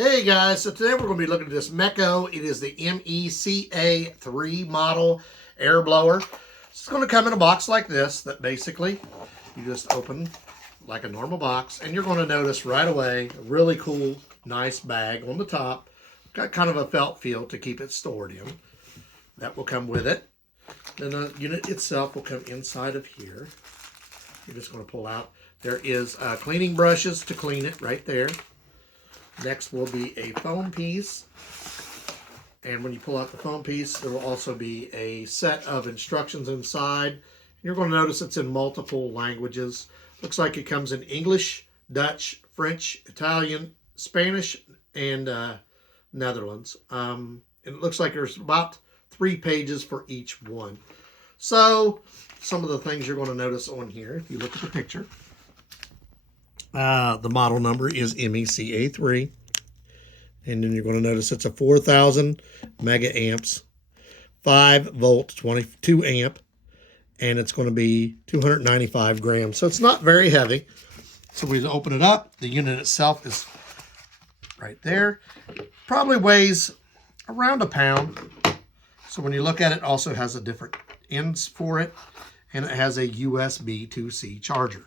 Hey guys, so today we're going to be looking at this MECO. It is the MECA3 model air blower. It's going to come in a box like this that basically you just open like a normal box, and you're going to notice right away a really cool, nice bag on the top. Got kind of a felt feel to keep it stored in. That will come with it. Then the unit itself will come inside of here. You're just going to pull out. There is cleaning brushes to clean it right there. Next will be a foam piece, and when you pull out the foam piece, there will also be a set of instructions inside. You're going to notice it's in multiple languages. Looks like it comes in English, Dutch, French, Italian, Spanish, and Netherlands. And it looks like there's about 3 pages for each one. So some of the things you're going to notice on here, if you look at the picture, the model number is MECA3, and then you're going to notice it's a 4,000 mega amps, 5 volt, 22 amp, and it's going to be 295 grams. So it's not very heavy. So we open it up. The unit itself is right there. Probably weighs around a pound. So when you look at it, also has a different ends for it, and it has a USB 2C charger.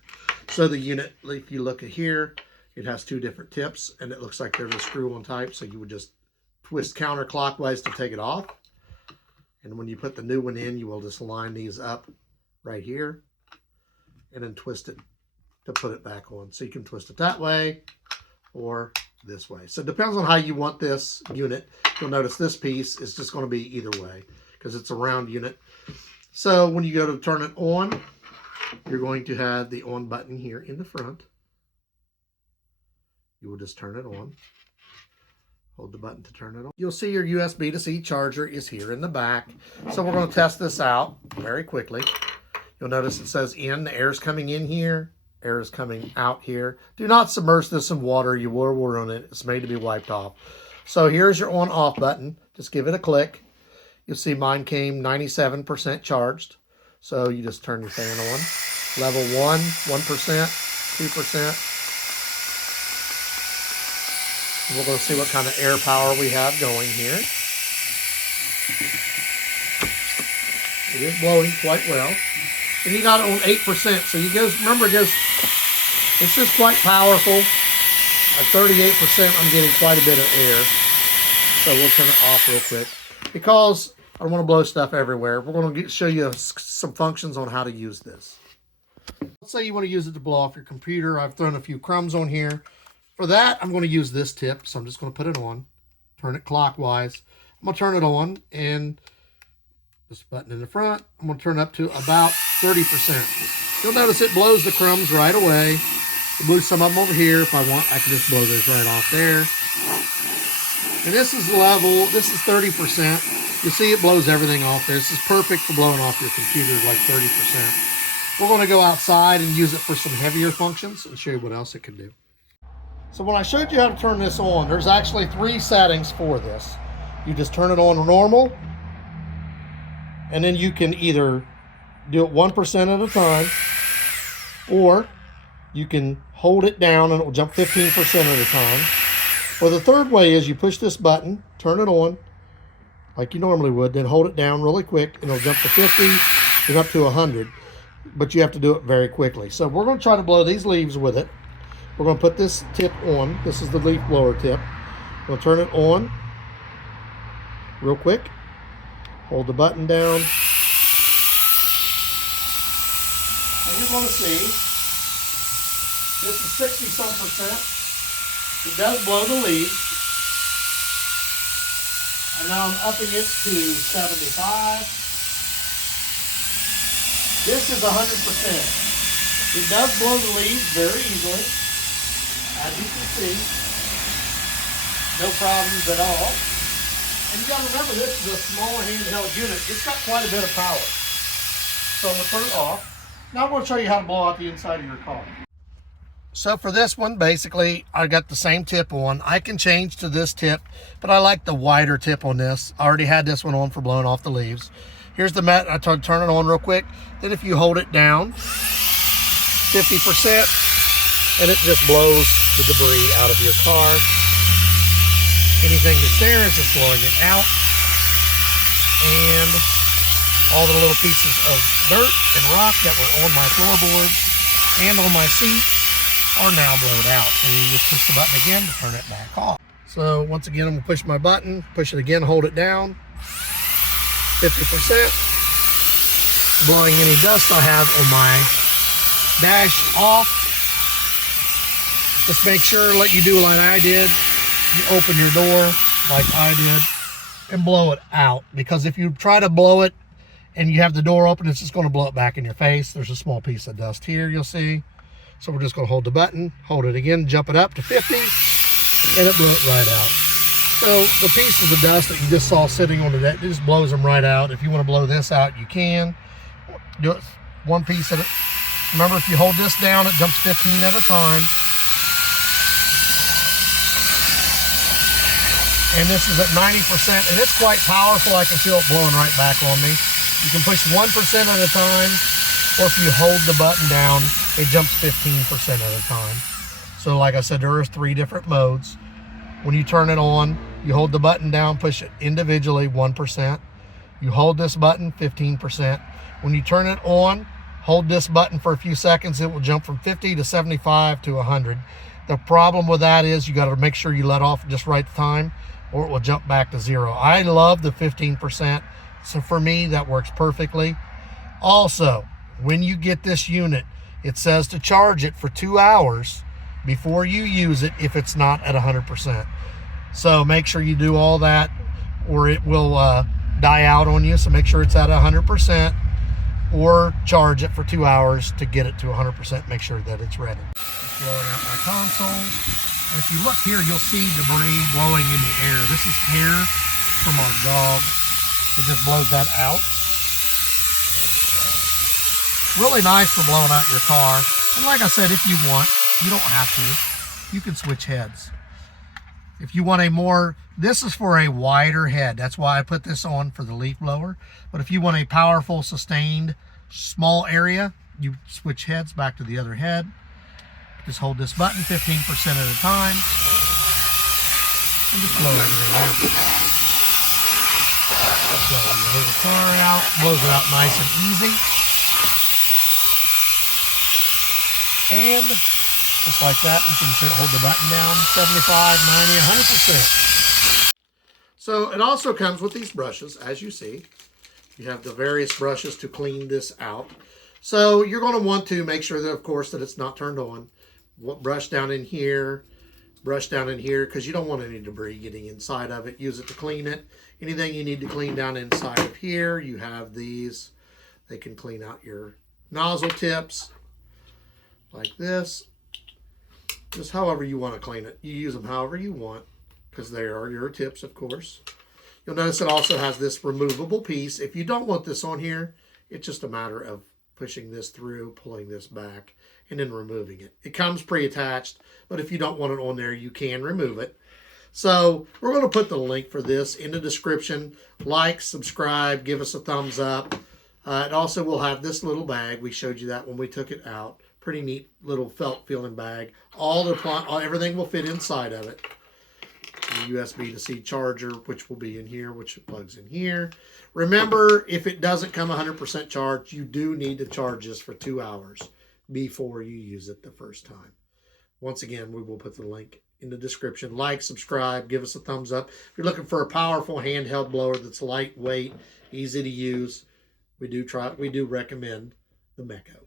So the unit, if you look at here, it has 2 different tips, and it looks like there's a screw-on type, so you would just twist counterclockwise to take it off. And when you put the new one in, you will just line these up right here, and then twist it to put it back on. So you can twist it that way or this way. So it depends on how you want this unit. You'll notice this piece is just going to be either way because it's a round unit. So when you go to turn it on, you're going to have the on button here in the front. You will just turn it on. Hold the button to turn it on. You'll see your USB to C charger is here in the back. So we're going to test this out very quickly. You'll notice it says in. The air is coming in here. Air is coming out here. Do not submerge this in water. You will ruin it. It's made to be wiped off. So here's your on off button. Just give it a click. You'll see mine came 97% charged. So you just turn your fan on. Level 1, 1%, 2%. We're going to see what kind of air power we have going here. It is blowing quite well. And you got it on 8%. So you guys remember, this is quite powerful. At 38%, I'm getting quite a bit of air. So we'll turn it off real quick, because I don't want to blow stuff everywhere. We're going to show you some functions on how to use this. Let's say you want to use it to blow off your computer. I've thrown a few crumbs on here. For that, I'm going to use this tip. So I'm just going to put it on, turn it clockwise. I'm going to turn it on, and this button in the front, I'm going to turn it up to about 30%. You'll notice it blows the crumbs right away. It blew some of them over here. If I want, I can just blow those right off there. And this is level, this is 30%. You see it blows everything off there. This is perfect for blowing off your computer, like 30%. We're going to go outside and use it for some heavier functions and show you what else it can do. So when I showed you how to turn this on, there's actually 3 settings for this. You just turn it on normal, and then you can either do it 1% at a time, or you can hold it down and it will jump 15% at a time. Or the third way is you push this button, turn it on like you normally would, then hold it down really quick, and it'll jump to 50 and up to 100. But you have to do it very quickly. So we're going to try to blow these leaves with it. We're going to put this tip on. This is the leaf blower tip. We'll turn it on real quick. Hold the button down. And you're going to see this is 60-some%. It does blow the leaves. And now I'm upping it to 75. This is 100%. It does blow the leaves very easily, as you can see. No problems at all. And you got to remember, this is a small handheld unit. It's got quite a bit of power. So I'm going to turn it off. Now I'm going to show you how to blow out the inside of your car. So for this one, basically, I got the same tip on. I can change to this tip, but I like the wider tip on this. I already had this one on for blowing off the leaves. Here's the mat. I turn it on real quick. Then if you hold it down 50%, and it just blows the debris out of your car. Anything that's there is just blowing it out. And all the little pieces of dirt and rock that were on my floorboards and on my seat are now blown out. And you just push the button again to turn it back off. So once again, I'm gonna push my button, push it again, hold it down, 50%, blowing any dust I have on my dash off. Just make sure, let you do like I did, you open your door like I did and blow it out, because if you try to blow it and you have the door open, it's just going to blow it back in your face. There's a small piece of dust here, you'll see. So we're just going to hold the button, hold it again, jump it up to 50, and it blew it right out. So the pieces of dust that you just saw sitting on the deck, it just blows them right out. If you want to blow this out, you can. Do it one piece at it. Remember, if you hold this down, it jumps 15 at a time. And this is at 90%, and it's quite powerful. I can feel it blowing right back on me. You can push 1% at a time, or if you hold the button down, it jumps 15% at a time. So like I said, there are 3 different modes. When you turn it on, you hold the button down, push it individually, 1%. You hold this button, 15%. When you turn it on, hold this button for a few seconds, it will jump from 50 to 75 to 100. The problem with that is you got to make sure you let off just right time, or it will jump back to 0. I love the 15%, so for me that works perfectly. Also, when you get this unit, it says to charge it for 2 hours before you use it if it's not at 100%. So make sure you do all that, or it will die out on you. So make sure it's at 100%, or charge it for 2 hours to get it to 100%. Make sure that it's ready. Just blowing out my console. And if you look here, you'll see debris blowing in the air. This is hair from our dog. It just blows that out. Really nice for blowing out your car. And like I said, if you want, you don't have to. You can switch heads. If you want a more, this is for a wider head. That's why I put this on for the leaf blower. But if you want a powerful, sustained, small area, you switch heads back to the other head. Just hold this button 15% at a time. And just blow everything out. So you hold the car out, blows it out nice and easy. And just like that, you can hold the button down 75, 90, 100%. So it also comes with these brushes, as you see. You have the various brushes to clean this out. So you're going to want to make sure that, of course, that it's not turned on. Brush down in here, because you don't want any debris getting inside of it. Use it to clean it. Anything you need to clean down inside of here, you have these. They can clean out your nozzle tips like this. Just however you want to clean it. You use them however you want, because they are your tips, of course. You'll notice it also has this removable piece. If you don't want this on here, it's just a matter of pushing this through, pulling this back, and then removing it. It comes pre-attached, but if you don't want it on there, you can remove it. So we're going to put the link for this in the description. Like, subscribe, give us a thumbs up. It also will have this little bag. We showed you that when we took it out. Pretty neat little felt feeling bag. Everything will fit inside of it. The USB to C charger, which will be in here, which plugs in here. Remember, if it doesn't come 100% charged, you do need to charge this for 2 hours before you use it the first time. Once again, we will put the link in the description. Like, subscribe, give us a thumbs up. If you're looking for a powerful handheld blower that's lightweight, easy to use, we do recommend the MECO.